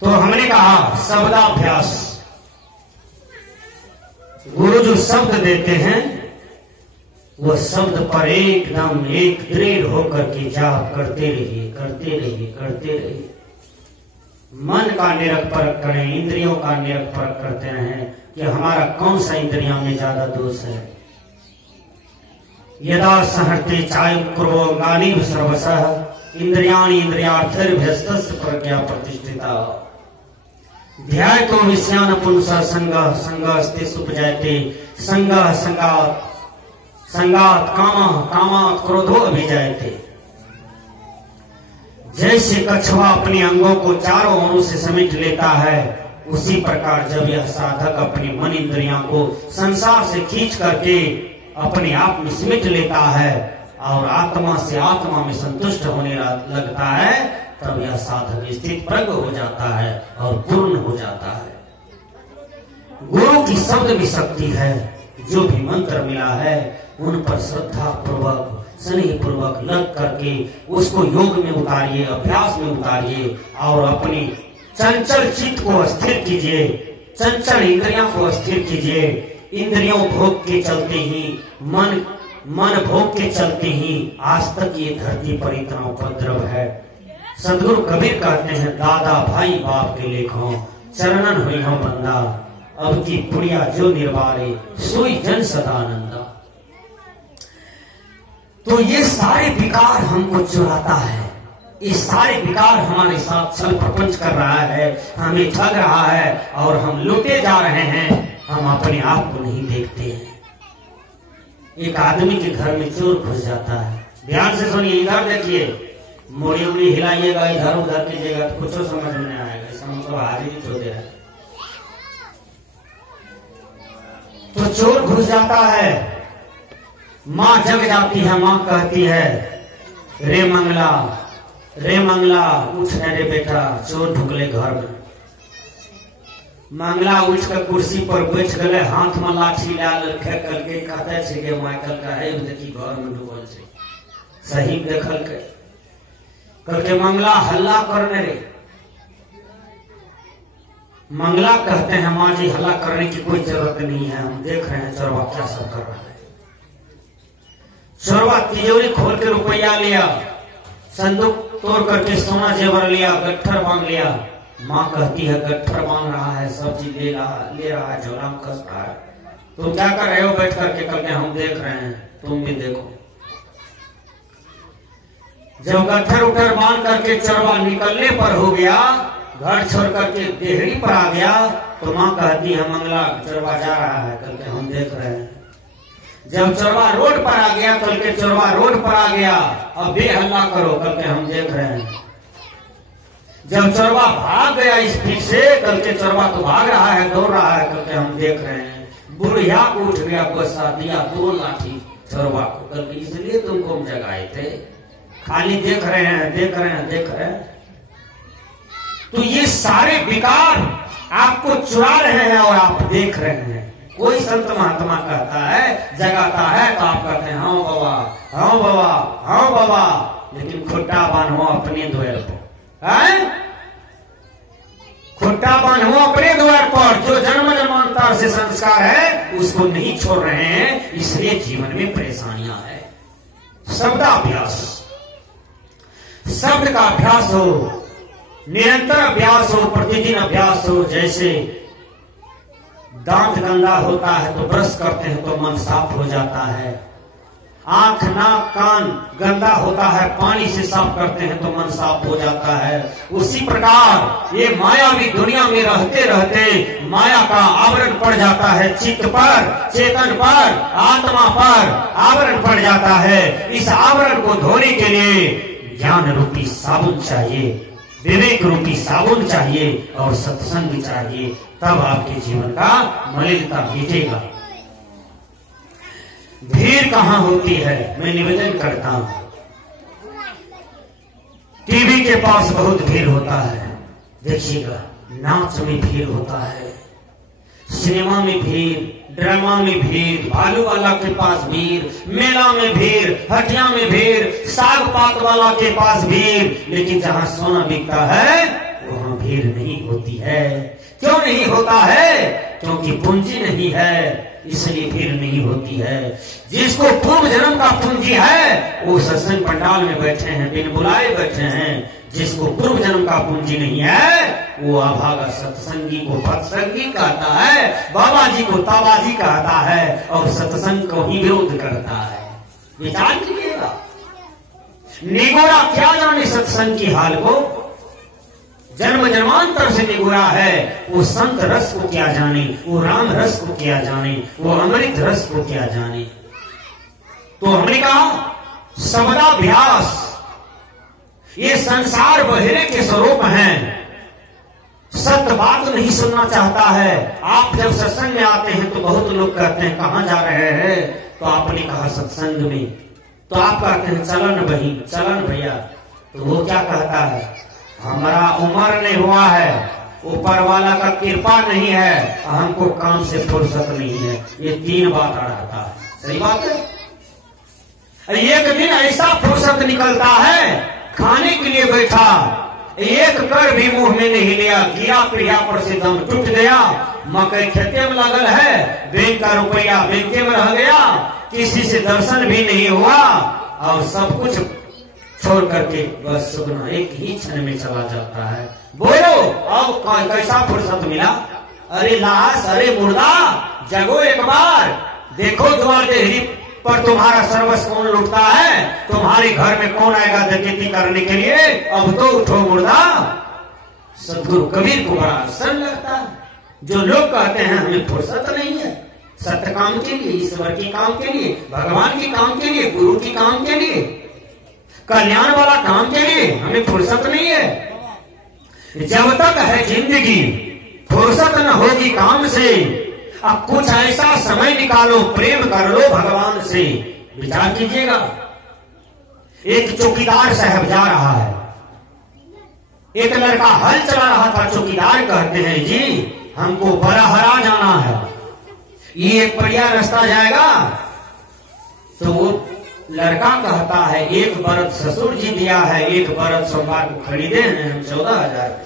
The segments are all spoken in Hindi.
तो हमने कहा शब्दाभ्यास। गुरु जो शब्द देते हैं वो शब्द पर एकदम एक दृढ़ होकर के जाप करते रहिए, करते रहिए, करते रहिए। मन का निरख परख करें, इंद्रियों का निरख परख करते हैं कि हमारा कौन सा इंद्रियों में ज्यादा दोष है। यदा सहर्ते चायु कुर्वो गानी सर्वशः इंद्रियाणि इंद्रियार्थैर्भ्यस्तस्य प्रज्ञा प्रतिष्ठिता। ध्यायतो विषयान् पुंसः संगः संगस्ते सुपजायते संगः संगात कामः कामात् क्रोधो अभिजायते। जैसे कछुआ अपने अंगों को चारों ओरों से समेट लेता है, उसी प्रकार जब यह साधक अपने मन इंद्रियों को संसार से खींच करके अपने आप में समेट लेता है और आत्मा से आत्मा में संतुष्ट होने लगता है, तब यह साधक स्थित प्रज्ञ हो जाता है और पूर्ण हो जाता है। गुरु की शब्द भी शक्ति है। जो भी मंत्र मिला है उन पर श्रद्धा पूर्वक स्नेह पूर्वक लग करके उसको योग में उतारिए, अभ्यास में उतारिए और अपने चंचल चित्त को स्थिर कीजिए, चंचल इंद्रियों को स्थिर कीजिए। इंद्रियों भोग के चलते ही मन भोग के चलते ही आज तक ये धरती पर इतना उपद्रव है। सदगुरु कबीर कहते हैं, दादा भाई बाप के लेखों चरणन हुई हो बंदा, अब की पुड़िया जो निर्वाले सोई जन सदानंदा। तो ये सारे विकार हमको चुराता है, ये सारे विकार हमारे साथ छल प्रपंच कर रहा है, हमें ठग रहा है और हम लुटे जा रहे हैं। हम अपने आप को नहीं देखते हैं। एक आदमी के घर में चोर घुस जाता है। ध्यान से सुनिए, इधर देखिए, मोड़ी उंगली हिलाइएगा, इधर उधर कीजिएगा तो कुछ समझ में नहीं आएगा। इसका मतलब हाजिरी तो दे रहा है। तो चोर घुस जाता है, माँ जग जाती है, माँ कहती है, रे मंगला उठ रे बेटा, चोर ढुकले घर में। मंगला उठ कर कुर्सी पर बैठ गए, हाथ में लाठी लाल करके कहते छे कि माइकल का है देखी घर में डूबल छे। सही देखल के करके मंगला हल्ला करने रे। मंगला कहते हैं, माँ जी हल्ला करने की कोई जरूरत नहीं है, हम देख रहे हैं चोरवा क्या सब कर रहा है। चोरवा तिजोरी खोल के रुपया लिया, संदूक तोड़ करके सोना जेवर लिया, गट्ठर मांग लिया। माँ कहती है गट्ठर मांग रहा है, सब चीज ले रहा है, झोला में कस रहा है। तुम क्या कर रहे हो बैठ करके? करके हम देख रहे हैं, तुम भी देखो। जब गट्ठर उठर बांध करके चोरवा निकलने पर हो गया, घर छोड़ करके देहरी पर आ गया, तो माँ कहती है मंगला चोरवा जा रहा है, करके हम देख रहे हैं। जब चोरवा रोड पर आ गया, कल के चोरवा रोड पर आ गया, अब बेहल्ला करो, करके हम देख रहे हैं। जब चोरवा भाग गया स्पीड से, कल के चोरवा तो भाग रहा है, दौड़ रहा है, करके हम देख रहे हैं। बुढ़िया को उठ गया, गुस्सा दिया 2 लाठी चोरवा को, कल के इसलिए तुमको हम जगाए थे। खाली देख रहे हैं, देख रहे हैं, देख रहे हैं। तो ये सारे विकार आपको चुरा रहे हैं और आप देख रहे हैं। कोई संत महात्मा कहता है, जगाता है, तो आप कहते हैं हाँ बाबा, हाँ बाबा, हाँ बाबा, लेकिन खुट्टा बांधो अपने द्वार पर। खुट्टा बांधो अपने द्वार पर। जो जन्म जन्मांतर से संस्कार है उसको नहीं छोड़ रहे हैं, इसलिए जीवन में परेशानियां है। शब्दाभ्यास, शब्द का अभ्यास हो, निरंतर अभ्यास हो, प्रतिदिन अभ्यास हो। जैसे दांत गंदा होता है तो ब्रश करते हैं तो मन साफ हो जाता है। आंख नाक कान गंदा होता है, पानी से साफ करते हैं तो मन साफ हो जाता है। उसी प्रकार ये मायावी दुनिया में रहते रहते माया का आवरण पड़ जाता है, चित्त पर, चेतन पर, आत्मा पर आवरण पड़ जाता है। इस आवरण को धोने के लिए ज्ञान रूपी साबुन चाहिए, विवेक रूपी साबुन चाहिए और सत्संग चाहिए, तब आपके जीवन का मलिनता मिटेगा। भीड़ कहाँ होती है? मैं निवेदन करता हूं, टीवी के पास बहुत भीड़ होता है, देखिएगा। नाच में भीड़ होता है, सिनेमा में भीड़, ड्रामा में भीड़, भालू वाला के पास भीड़, मेला में भीड़, हटिया में भीड़, साग पात वाला के पास भीड़, लेकिन जहां सोना बिकता है वहां भीड़ भीड़ नहीं होती है। क्यों नहीं होता है? क्योंकि पूंजी नहीं है, इसलिए भीड़ नहीं होती है। जिसको पूर्व जन्म का पूंजी है वो सत्संग पंडाल में बैठे हैं, बिन बुलाए बैठे हैं। जिसको पूर्व जन्म का पूंजी नहीं है वो अभागा सत्संगी को सत्संगी कहता है, बाबा जी को ताबाजी कहता है और सत्संग को ही विरोध करता है। विचार कीजिएगा, निगोरा क्या जाने सत्संग की हाल को, जन्म जन्मांतर से निगोरा है। वो संत रस को क्या जाने, वो राम रस को क्या जाने, वो अमृत रस को क्या जाने। तो हमने कहा शब्दाभ्यास, ये संसार बहिरे के स्वरूप हैं। सत्य बात नहीं सुनना चाहता है। आप जब सत्संग में आते हैं तो बहुत लोग कहते हैं कहां जा रहे हैं, तो आपने कहा सत्संग में, तो आप कहते हैं चलन बहन, चलन भैया। तो वो क्या कहता है, हमारा उम्र नहीं हुआ है, ऊपर वाला का कृपा नहीं है, हमको काम से फुर्सत नहीं है। ये 3 बात अड़ाता है। सही बात है। एक दिन ऐसा फुर्सत निकलता है, खाने के लिए बैठा, एक कर भी मुंह में नहीं लिया, गिरा पीढ़िया पर से दम टूट गया। मकई खेते में लगल है, बैंक का रुपया बैंके में रह गया, किसी से दर्शन भी नहीं हुआ और सब कुछ छोड़ करके बस सुगना एक ही क्षण में चला जाता है। बोलो अब कैसा फुर्सत मिला? अरे लाश, अरे मुर्दा, जगो एक बार, देखो द्वार देहरी पर तुम्हारा सर्वस कौन लुटता है, तुम्हारे घर में कौन आएगा डकैती करने के लिए, अब तो उठो मुर्दा। सदगुरु कबीर को बड़ा असर लगता है। जो लोग कहते हैं हमें फुर्सत नहीं है सत्य काम के लिए, ईश्वर के काम के लिए, भगवान के काम के लिए, गुरु के काम के लिए, कल्याण वाला काम के लिए हमें फुर्सत नहीं है। जब तक है जिंदगी फुर्सत न होगी काम से। अब कुछ ऐसा समय निकालो, प्रेम कर लो भगवान से। विचार कीजिएगा, एक चौकीदार साहब जा रहा है, एक लड़का हल चला रहा था। चौकीदार कहते हैं जी हमको बराहरा जाना है, ये एक बढ़िया रास्ता जाएगा। तो वो लड़का कहता है 1 बरत ससुर जी दिया है, 1 बरत सोमवार को खरीदे हैं हम 14,000।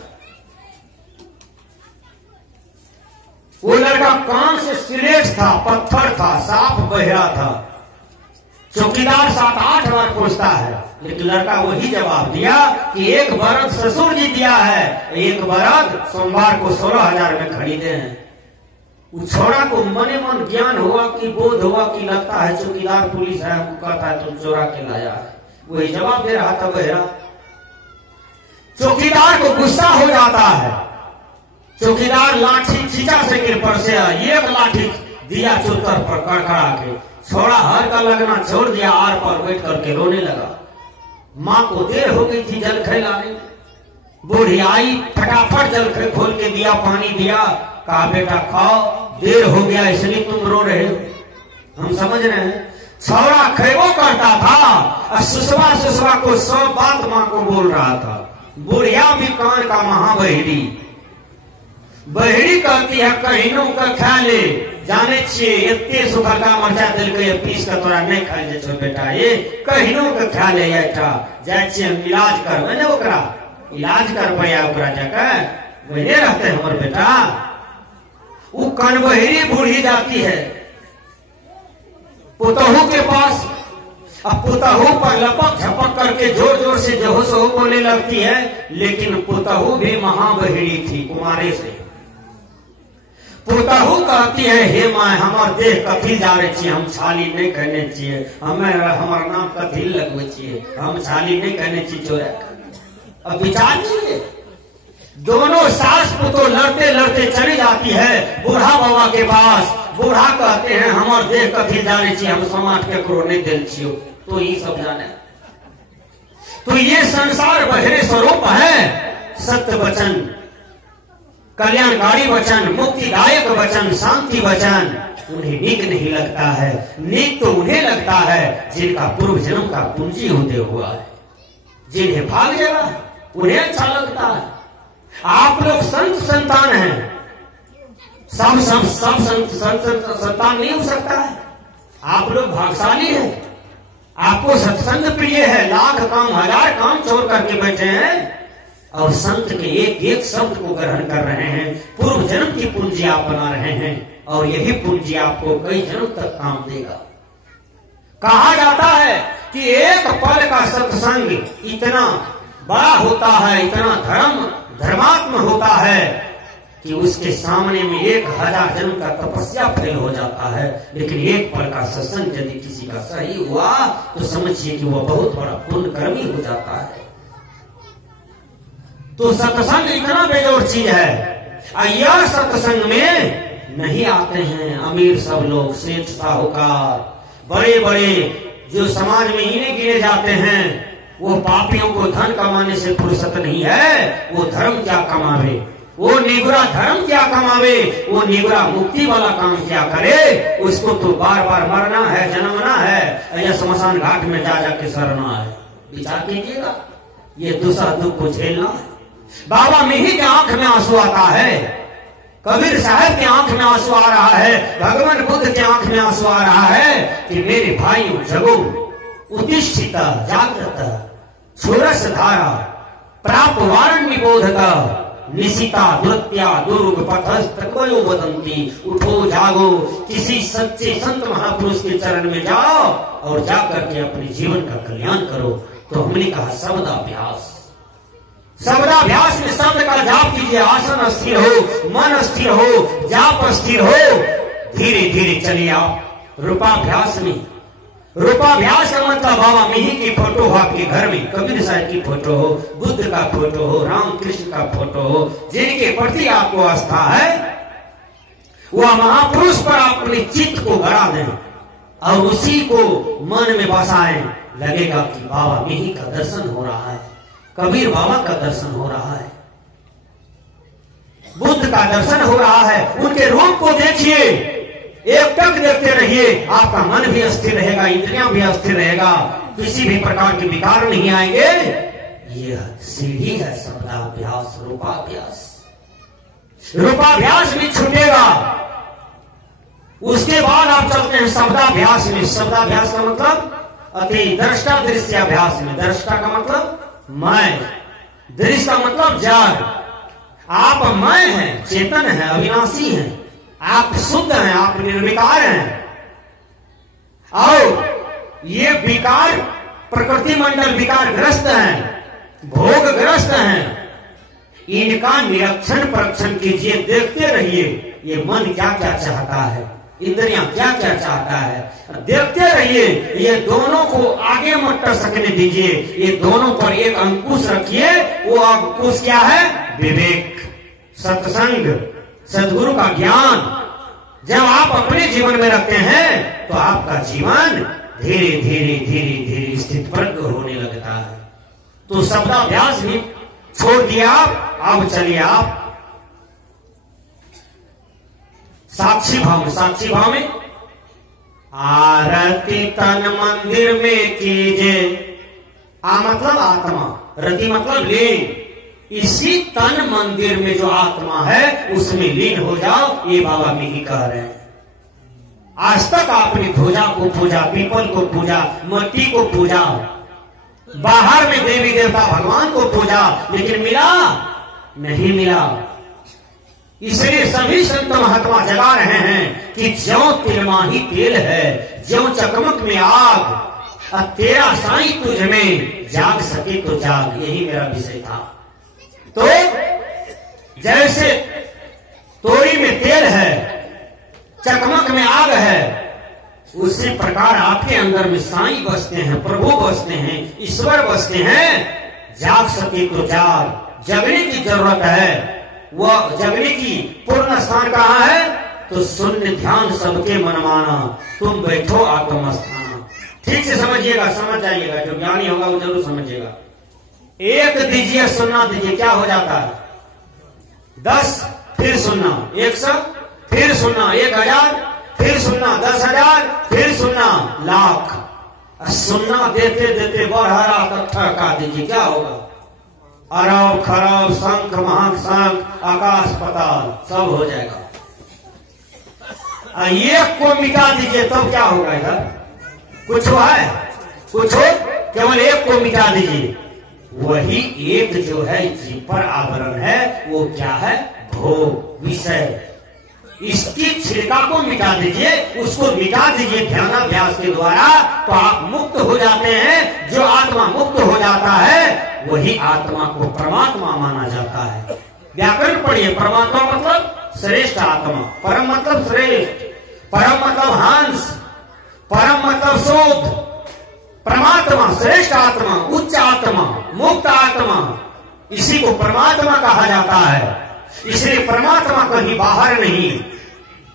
वो लड़का कान से सिलेट था, पत्थर था, साफ बहरा था। चौकीदार 7-8 बार पूछता है, लेकिन लड़का वही जवाब दिया कि 1 बरत ससुर जी दिया है, 1 बरत सोमवार को 16,000 में खरीदे हैं। उस छोरा को मने मन ज्ञान हुआ कि बोध हुआ कि लगता है चौकीदार पुलिस है, हमको कहता है तुम चोरा के लाया है। वही जवाब दे रहा था बहरा। चौकीदार को गुस्सा हो जाता है। चौकीदार लाठी खींचा साइकिल पर से, 1 लाठी दिया चौतर पर कड़कड़ा के, छोड़ा हर का लगना छोड़ दिया, आर पर बैठ करके रोने लगा। माँ को देर हो गई थी जलखै लाने। बूढ़ी आई, फटाफट जलखै खोल के दिया, पानी दिया, कहा बेटा खाओ, देर हो गया इसलिए तुम रो रहे हो, हम समझ रहे हैं। छोरा खेबो करता था, सुसवा सुसवा को सब बात माँ को बोल रहा था। बुढ़िया भी कान का महाबहिरी, बहिरी कहती है कहिनो का खा ले, जाने छिए एते सुखा का मरचा दिल के पीस का तोरा नहीं खा ले छो बेटा, ये कहिनो का खा ले बेटा, जाए छिए हम इलाज करबे ने, ओकरा इलाज करबे ओकरा जाकर वही रहते हमर बेटा। वो कनबहिरी बूढ़ी जाती है पुतहू के पास, अब पुतहू पर लपक झपक करके जोर जोर से जो सो बोलने लगती है, लेकिन पुतहू भी महाबहिरी थी कुमारे से। पुतहू कहती है हे माँ हमार देह कथी जा रहे छे, हम छाली नहीं कहने चाहिए, हमें हमारा नाम कथी लगवे चाहिए, हम छाली नहीं कहने चाहिए चोरा। अब विचार कीजिए, दोनों सास पुतो लड़ते लड़ते चली जाती है बूढ़ा बाबा के पास। बूढ़ा कहते हैं हमार देह कथी जाने चाहिए, हम समाज के करो नहीं दिल छियो, तो ये सब जाने। तो ये संसार बहिरे स्वरूप है। सत्य वचन, कल्याणकारी वचन, मुक्तिदायक वचन, शांति वचन उन्हें नीक नहीं लगता है। नीक तो उन्हें लगता है जिनका पूर्व जन्म का पूंजी उदय हुआ है, जिन्हें भाग जाएगा उन्हें अच्छा लगता है। आप लोग संत संतान हैं, सब संतान नहीं हो सकता है। आप लोग भाग्यशाली हैं, आपको सत्संग प्रिय है, लाख काम 1000 काम छोड़ करके बैठे हैं, और संत के एक एक शब्द को ग्रहण कर रहे हैं। पूर्व जन्म की पूंजी आप बना रहे हैं और यही पूंजी आपको कई जन्म तक काम देगा। कहा जाता है कि एक पल का सत्संग इतना बड़ा होता है, इतना धर्मात्म होता है कि उसके सामने में 1000 जन्म का तपस्या फेल हो जाता है। लेकिन एक पल का सत्संग यदि किसी का सही हुआ तो समझिए कि वह बहुत बड़ा पुण्य कर्मी हो जाता है। तो सत्संग इतना बेजोड़ चीज है। यह सत्संग में नहीं आते हैं अमीर सब लोग, सेठ साहूकार, बड़े बड़े जो समाज में इन्हें गिने जाते हैं। वो पापियों को धन कमाने से फुर्सत नहीं है, वो धर्म क्या कमावे, वो निगुरा धर्म क्या कमावे, वो निगुरा मुक्ति वाला काम क्या करे। उसको तो बार बार मरना है, जन्मना है या शमशान घाट में जा जाके सरना है। विचार कीजिएगा, ये दूसरा दुख को झेलना है। बाबा मिही के आंख में आंसू आता है, कबीर साहब के आंख में आंसू आ रहा है, भगवान बुद्ध के आंख में आंसू आ रहा है कि मेरे भाइयों जगो, उत्तिष्ठित जागृत, क्षुरस धारा प्राप वारण निबोधता, निशिता नृत्या दुर्ग पथस्तको वदंती। उठो जागो, किसी सच्चे संत महापुरुष के चरण में जाओ और जाकर के अपने जीवन का कल्याण करो। तो हमने कहा शब्दाभ्यास, शब्दाभ्यास में शब्द का जाप कीजिए। आसन स्थिर हो, मन स्थिर हो, जाप स्थिर हो, धीरे धीरे चलिए आप रूपाभ्यास में। रूपाभ्यास का मतलब बाबा मिही की फोटो हो आपके घर में, कबीर साहब की फोटो हो, बुद्ध का फोटो हो, राम कृष्ण का फोटो हो, जिनके प्रति आपको आस्था है, वह महापुरुष पर अपने चित्त को गड़ा दें और उसी को मन में बसाएं। लगेगा कि बाबा मिही का दर्शन हो रहा है, कबीर बाबा का दर्शन हो रहा है, बुद्ध का दर्शन हो रहा है। उनके रूप को देखिए, एक टक देखते रहिए, आपका मन भी स्थिर रहेगा, इंद्रियां भी स्थिर रहेगा, किसी भी प्रकार के विकार नहीं आएंगे। यह सीढ़ी है शब्दाभ्यास, रूपाभ्यास। रूपाभ्यास भी छूटेगा, उसके बाद आप चलते हैं शब्दाभ्यास में। शब्दाभ्यास का मतलब अति दृष्टा दृश्याभ्यास में। दृष्टा का मतलब मैं, दृश्य का मतलब जड़। आप मैं हैं, चेतन है, अविनाशी हैं, आप शुद्ध हैं, आप निर्विकार हैं। और ये विकार प्रकृति मंडल विकार ग्रस्त हैं, भोग ग्रस्त हैं। इनका निरीक्षण परीक्षण कीजिए, देखते रहिए ये मन क्या क्या चाहता है, इंद्रियां क्या क्या चाहता है, देखते रहिए। ये दोनों को आगे मत कर सकने दीजिए, ये दोनों पर एक अंकुश रखिए। वो अंकुश क्या है? विवेक, सत्संग, सद्गुरु का ज्ञान। जब आप अपने जीवन में रखते हैं तो आपका जीवन धीरे धीरे धीरे धीरे स्थितप्रज्ञ होने लगता है। तो शब्दाभ्यास भी छोड़ दिया आप, अब चलिए आप साक्षी भाव में। साक्षी भाव में आरती तन मंदिर में कीजिए। आ मतलब आत्मा, रति मतलब लीन। इसी तन मंदिर में जो आत्मा है उसमें लीन हो जाओ, ये बाबा मिही कह रहे हैं। आज तक आपने ध्वजा को पूजा, पीपल को पूजा, मट्टी को पूजा, बाहर में देवी देवता भगवान को पूजा, लेकिन मिला नहीं मिला। इसलिए सभी संत महात्मा जगा रहे हैं कि ज्यों तिलमाही तेल है, ज्यों चकमक में आग, तेरा साईं तुझ में जाग सके तो जाग। यही मेरा विषय था। तो जैसे तोरी में तेल है, चकमक में आग है, उसी प्रकार आपके अंदर में साईं बसते हैं, प्रभु बसते हैं, ईश्वर बसते हैं। जाग सके तो जाग। जगने की जरूरत है। वह जगने की पूर्ण स्थान कहाँ है? तो शून्य ध्यान सबके मनमाना, तुम बैठो आत्मस्थान। ठीक से समझिएगा, समझ जाइएगा। जो ज्ञानी होगा वो जरूर समझिएगा। एक दीजिए, सुनना दीजिए, क्या हो जाता है? 10, फिर सुनना 100, फिर सुनना 1000, फिर सुनना 10,000, फिर सुनना लाख। सुनना देते देते बढ़ा इकट्ठा कर दीजिए, क्या होगा? अरब खरब शंख महाशंख आकाश पताल सब हो जाएगा। एक को मिटा दीजिए तब क्या होगा? इधर कुछ है? कुछ हो? केवल एक को मिटा दीजिए, वही एक जो है जीव पर आवरण है, वो क्या है? भोग, विषय। इसकी छिलका को मिटा दीजिए, उसको मिटा दीजिए ध्यानाभ्यास के द्वारा, तो आप मुक्त हो जाते हैं। जो आत्मा मुक्त हो जाता है वही आत्मा को परमात्मा माना जाता है। व्याकरण पढ़िए। परमात्मा मतलब श्रेष्ठ आत्मा, परम मतलब श्रेष्ठ, परम मतलब हंस, परम मतलब शोध, परमात्मा श्रेष्ठ आत्मा, उच्च आत्मा, मुक्त आत्मा, इसी को परमात्मा कहा जाता है। इसलिए परमात्मा कहीं बाहर नहीं।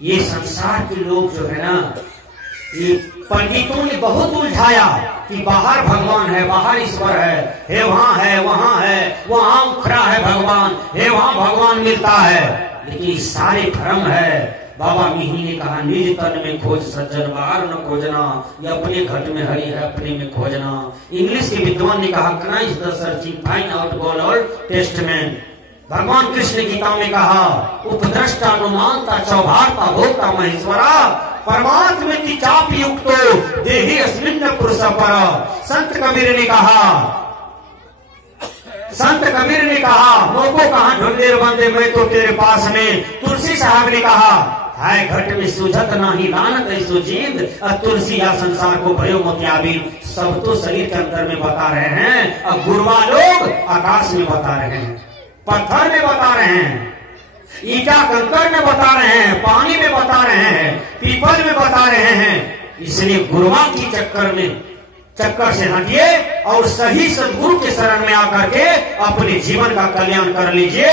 ये संसार के लोग जो है ना, ये पंडितों ने बहुत उलझाया कि बाहर भगवान है, बाहर ईश्वर है, वहां है, वहां है, वहां उखड़ा है भगवान, है वहां भगवान मिलता है। लेकिन सारे भ्रम है। बाबा मिही ने कहा, निज तन में खोज सज्जन, बाहर न खोजना, ये अपने घट में हरि है, अपने में खोजना। इंग्लिश के विद्वान ने कहा, Christ the searching find out God old testament. भगवान कृष्ण गीता में कहा, उपद्रष्टा अनुमानता चौभारता भोक्ता महेश्वरा, परमात्मा की चाप युक्तो देहि अस्मिन् पुरुष पर। संत कबीर ने कहा, मोको कहाँ ढूंढे बंदे, मैं तो तेरे पास में। तुलसी साहब ने कहा, हाय घट में सुझत नाही दानत ऐसो जीव, तुलसी या संसार को भयो मोत्याबीन। सब तो शरीर के अंदर में बता रहे हैं, अब गुरुआ लोग आकाश में बता रहे हैं, पत्थर में बता रहे हैं, ईटा कंकर में बता रहे हैं, पानी में बता रहे हैं, पीपल में बता रहे हैं। इसलिए गुरुआ की चक्कर से हटिए और सही सदगुरु के शरण में आकर के अपने जीवन का कल्याण कर लीजिए।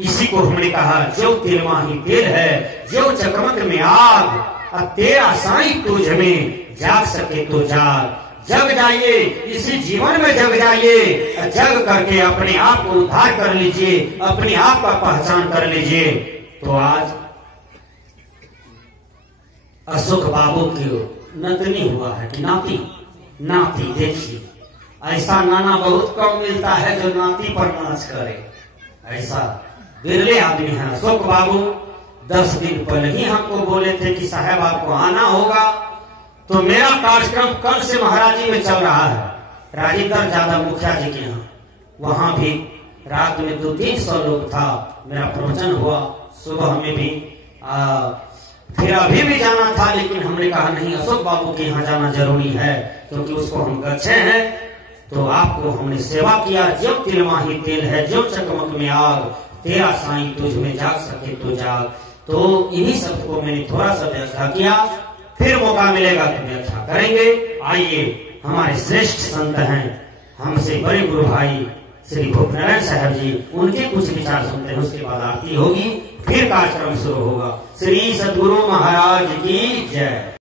इसी को हमने कहा, जो तिल माही तेल है, जो चकमक में आग, तेरा साई तुझ में, जाग सके तो जाग, जग जाइए, इसी जीवन में जग जाइए। जग करके अपने आप को उद्धार कर लीजिए, अपने आप का पहचान कर लीजिए। तो आज अशोक बाबू की नतनी हुआ है कि नाती देखिए, ऐसा नाना बहुत कम मिलता है जो नाती पर नाच करे। ऐसा बिरले आदमी है अशोक बाबू। 10 दिन पहले ही हमको बोले थे कि साहब आपको आना होगा। तो मेरा कार्यक्रम कल से महाराजी में चल रहा है, राजेंद्र यादव मुखिया जी के यहाँ। वहां भी रात में 200-300 लोग था, मेरा प्रवचन हुआ। सुबह में भी फिर अभी भी जाना था, लेकिन हमने कहा नहीं, अशोक बाबू के यहाँ जाना जरूरी है, क्योंकि उसको हम गच्छे हैं। तो आपको हमने सेवा किया। जो तिल माही तेल है, जो चकमक में आग, तेरा साईं तुझ में जाग सके तो जाग। तो इन्हीं सबको मैंने थोड़ा सा व्याख्या किया। फिर मौका मिलेगा तो व्याख्या करेंगे। आइए, हमारे श्रेष्ठ संत हैं, हमसे बड़े गुरु भाई श्री भूपनारायण साहब जी, उनके कुछ विचार सुनते हैं, उसके बाद आरती होगी, फिर कार्यक्रम शुरू होगा। श्री सद्गुरु महाराज की जय।